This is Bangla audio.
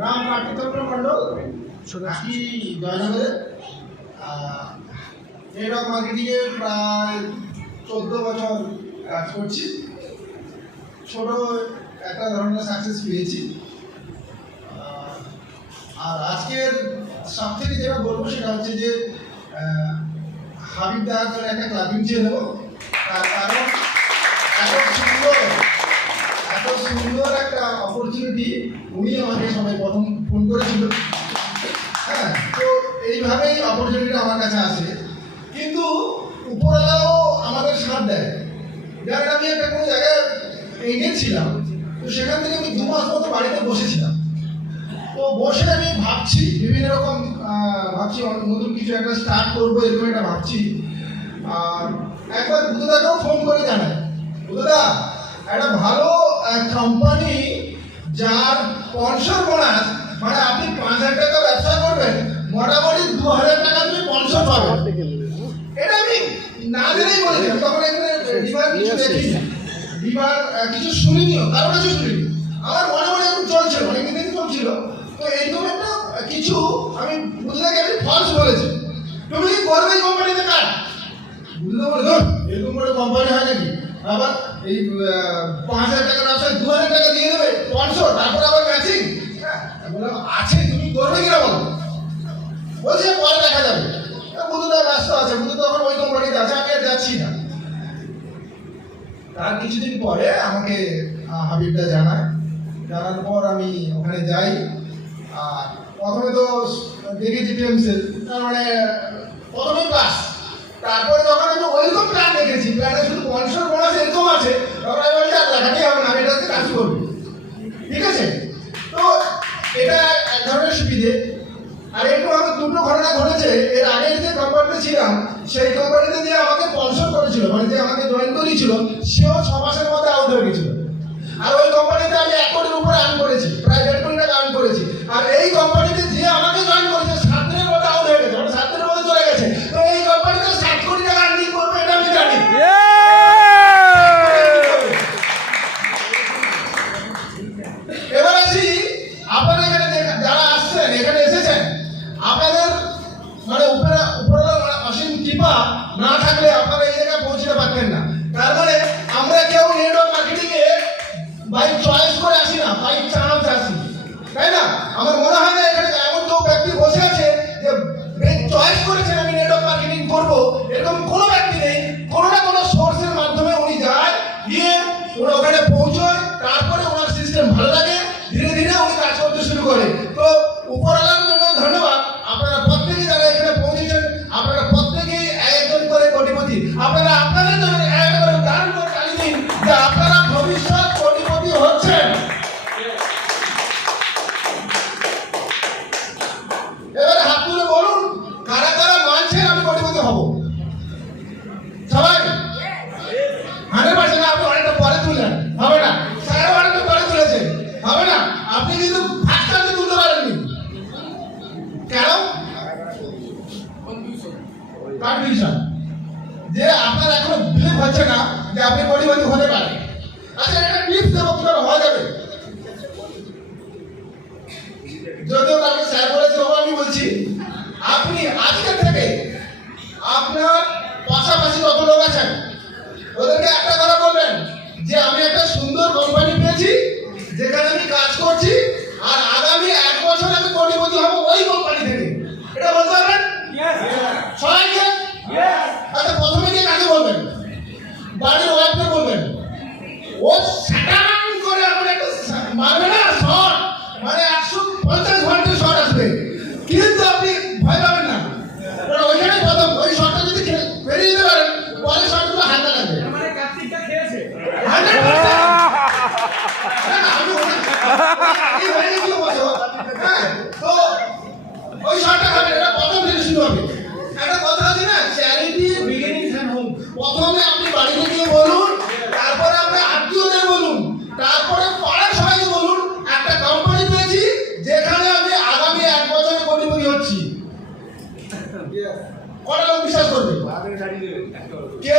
রাম কার্তিচন্দ্র মণ্ডল আজকে জয়নগরে নেটওয়ার্ক মার্কেটিংয়ে প্রায় 14 বছর কাজ করছি। ছোট একটা ধরনের সাকসেস পেয়েছি। আর আজকের সব থেকে যেটা বলবো সেটা হচ্ছে যে হাবিব দার জন্য একটা ক্লাবিং চেয়ে দেবো। তার কারণ এত সুন্দর একটা অপরচুনিটি উনি আমাকে সবাই প্রথম ফোন করেছিল। হ্যাঁ, তো এইভাবেই অপরচুনিটিটা আমার কাছে আসে, কিন্তু উপরওয়ালাও আমাদের সাথ দেয়। যেমন আমি একটা কোনো জায়গায় ছিলাম, তো সেখান থেকে আমি 2 মাস মতো বাড়িতে বসেছিলাম। তো বসে আমি ভাবছি বিভিন্ন রকম ভাবছি নতুন কিছু একটা স্টার্ট করবো, এরকম একটা ভাবছি। আর একবার বুধদাকেও ফোন করে জানাই, বুধদা একটা ভালো কোম্পানি যার স্পন্সর বোনাস, মানে আপনি 5,000 টাকা ব্যবসা করবেন, মোটামুটি 2,000 টাকা তুমি স্পন্সর পাবেন। এটা আমি না জেনেই বলেছিলাম। তখন এখানে রিভার কিছু দেখিনি, রিভার কিছু শুনিনিও, কারো কাছে শুনিনি। আমার মনে মনে এখন চলছিল, অনেকদিন থেকে চলছিল। তো এইরকম একটা কিছু আমি বুঝলাকে আমি ফলস বলেছি। তুমি কি করবে এই কোম্পানিতে কাজ? বুঝলে বলে এরকম করে কোম্পানি হয় নাকি? আবার এই 5,000 টাকা ব্যবসায় 2,000 টাকা দিয়ে দেবে স্পন্সর, তারপর আবার ম্যাচিং। বললাম আছে, তুমি করবে কিনা বলো। বলছে পরে দেখা যাবে। বুধুদা ব্যস্ত আছে, বুধু তখন ওই কোম্পানিতে আছে, আমি আর যাচ্ছি না। তার কিছুদিন পরে আমাকে হাবিবদা জানায়, জানার পর আমি ওখানে যাই। আর প্রথমে তো দেখেছি টেমসেল, তার মানে প্রথমে ক্লাস। তারপরে যখন আমি ওইরকম প্ল্যান দেখেছি, প্ল্যানে শুধু স্পন্সর বোনাস এরকম আছে, তখন আমি বলছি আর দেখাতেই হবে না, আমি এটাতে কাজ করবো। ঠিক আছে, তো এটা এক ধরনের সুবিধে। আর একটু আমার দুটো ঘটনা ঘটেছে। এর আগের যে কোম্পানিতে ছিলাম, সেই কোম্পানিতে যে আমাকে স্পন্সর করেছিল, মানে যে আমাকে জয়েন করিয়েছিল, সেও 6 মাসের মধ্যে আউট হয়ে গেছিল। আর ওই কোম্পানিতে আমি 1 কোটির উপরে আর্ন করেছি, প্রায় 1.5 কোটি টাকা আর্ন করেছি। আর এই কোম্পানিতে যে আমাকে জয়েন করেছে 7 দিনের মধ্যে আউট হয়ে গেছে, মানে 7 দিনের মধ্যে চলে গেছে। তো এই কোম্পানিতে 7 কোটি টাকা আর্নিং করবে, এটা আমি জানি। এবার আসি আপনারা এখানে যারা আসছেন, এখানে এসেছেন, আপনাদের মানে উপরওয়ালা অসীম কৃপা না থাকলে আপনারা এই জায়গায় পৌঁছতে পারতেন না। তার মানে আমরা কেউ নেটওয়ার্ক মার্কেটিং এ বাই চয়েস করে আসি না, বাই চান্স আসি, তাই না? আমার মনে হয় না এখানে এমন কেউ ব্যক্তি বসে আছে যে চয়েস করেছেন আমি নেটওয়ার্ক মার্কেটিং করব, এরকম কোনো ব্যক্তি নেই। কোনো না কোনো সোর্সের মাধ্যমে উনি যায়, গিয়ে উনি ওখানে পৌঁছয়, তারপরে ওনার সিস্টেম ভালো লাগে, ধীরে ধীরে উনি কাজ করতে শুরু করে। তো উপরওয়ালার জন্য ধন্যবাদ। আপনারা প্রত্যেকে যারা এখানে পৌঁছেছেন, আপনারা প্রত্যেকেই একজন করে কোটিপতি। আপনারা আপনাদের জন্য একবার দান করে তালি দিন যে আপনারা ভবিষ্যৎ কোটিপতি হচ্ছেন। এবারে হাত তুলে বলুন কারা কারা মানছেন আমি কোটিপতি হব। সবাই 100% আপনি অনেকটা পরে তুললেন, হবে না? স্যার অনেকটা পরে তুলেছেন, হবে না? আপনি কিন্তু ফার্স্ট টাইমে তুলতে পারেননি। কেন? কনফিউশন, যে আপনার এখনো বিলিভ হচ্ছে না যে আপনি কোটিপতি হতে পারেন। আচ্ছা, একটা টিপস দেবো কিভাবে হওয়া যাবে। যদিও তাকে স্যার বলেছে, আমি বলছি, আপনি আজকে থেকে আপনার পাশাপাশি যত লোক আছেন ওদেরকে একটা কথা বলবেন যে আমি একটা সুন্দর কোম্পানি পেয়েছি যেখানে আমি কাজ করছি, আর আগামী 1 বছর আমি কোটিপতি হব ওই কোম্পানি থেকে। এটা বলতে পারবেন সবাইকে? আচ্ছা, প্রথমে গিয়ে কাকে বলবেন? বাড়ির ওয়াইফকে বলবেন। ও স্যাটান করে আপনি একটা মারবে না শট, মানে 150 ঘন্টা শট আসবে, কিন্তু আপনি ভয় পাবেন না। ওইখানে প্রথম ওই শটটা যদি বেরিয়ে যেতে পারেন, পরে শটগুলো হাতে লাগবে। মানে কার্তিকটা খেয়েছে 100%। তো ওই শটটা খাবেন, এটা প্রথম থেকে শুরু হবে। একটা কথা আছে না, চ্যারিটি বিগিনিংস এট হোম। প্রথমে আপনি বাড়িতে গিয়ে বলুন, তারপরে আপনার আত্মীয়দের বলুন, তারপরে পাড়ার সবাইকে বলুন একটা কোম্পানি পেয়েছি যেখানে আমি আগামী 1 বছরে কোটিপতি হচ্ছি। কটা লোক বিশ্বাস করবে? কেউ